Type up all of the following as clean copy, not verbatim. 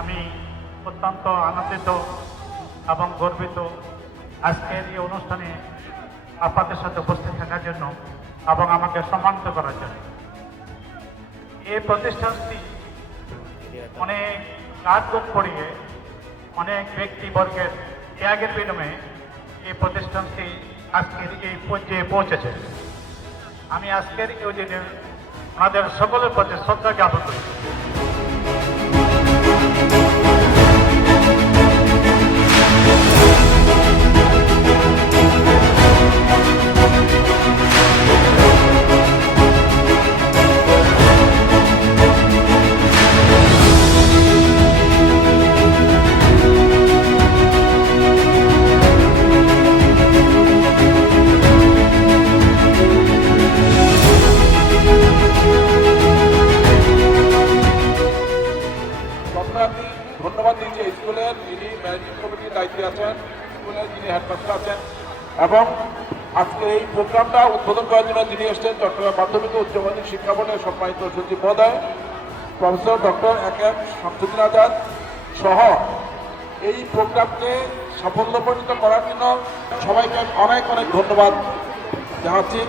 আমি অত্যন্ত আনন্দিত এবং গর্বিত আজকের এই অনুষ্ঠানে আপনাদের সাথে উপস্থিত থাকার জন্য এবং আমাকে সম্মানিত করার জন্য। এই প্রতিষ্ঠানটি অনেক কাজগুলো করিয়ে অনেক ব্যক্তিবর্গের ত্যাগের বিনিময়ে এই প্রতিষ্ঠানটি আজকের এই পর্যায়ে পৌঁছেছে। আমি আজকের এই দিনে ওনাদের সকলের প্রতি শ্রদ্ধা জ্ঞাপন করি। ধন্যবাদ দিচ্ছি স্কুলের যিনি ম্যানেজিং কমিটির দায়িত্বে আছেন, স্কুলের যিনি হেডমাস্টার আছেন, এবং আজকে এই প্রোগ্রামটা উদ্বোধন করার জন্য যিনি এসছেন চট্টগ্রাম মাধ্যমিক ও উচ্চ মাধ্যমিক শিক্ষা বোর্ডের সম্মানিত সচিব মহোদয় professor doctor A K M. Shamsuddin Azad সহ এই প্রোগ্রামকে সাফল্যমণ্ডিত করার জন্য সবাইকে অনেক অনেক ধন্যবাদ জানাচ্ছি।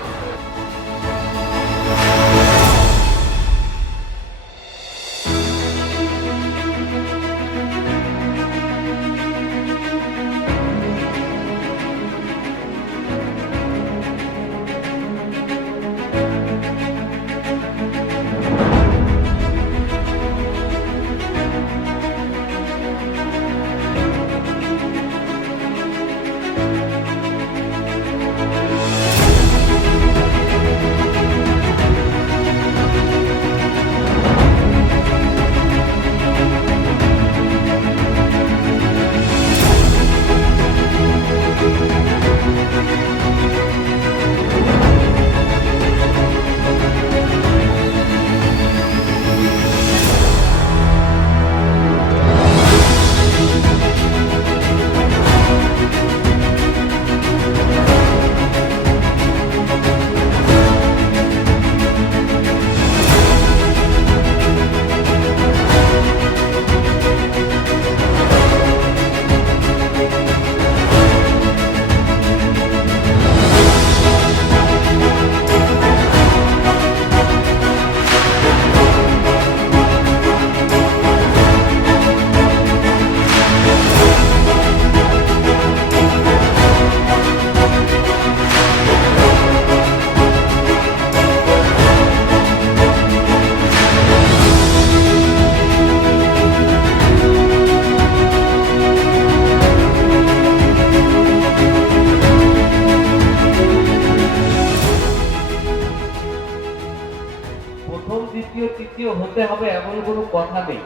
দ্বিতীয় তৃতীয় হতে হবে এমন কোনো কথা নেই।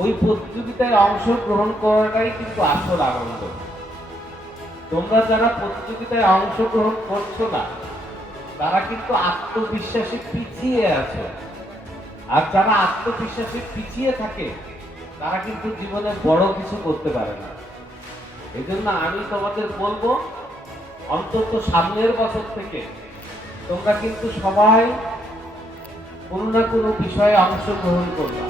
ওই প্রতিযোগিতায় অংশগ্রহণ করাটাই কিন্তু আসল আনন্দ। তোমরা যারা প্রতিযোগিতায় অংশগ্রহণ করছো না তারা কিন্তু আত্মবিশ্বাসে পিছিয়ে আছো, আর যারা আত্মবিশ্বাসে পিছিয়ে থাকে তারা কিন্তু জীবনে বড় কিছু করতে পারে না। এজন্য আমি তোমাদের বলবো, অন্তত সামনের বছর থেকে তোমরা কিন্তু সবাই কোনো না কোনো বিষয়ে অংশগ্রহণ করবা।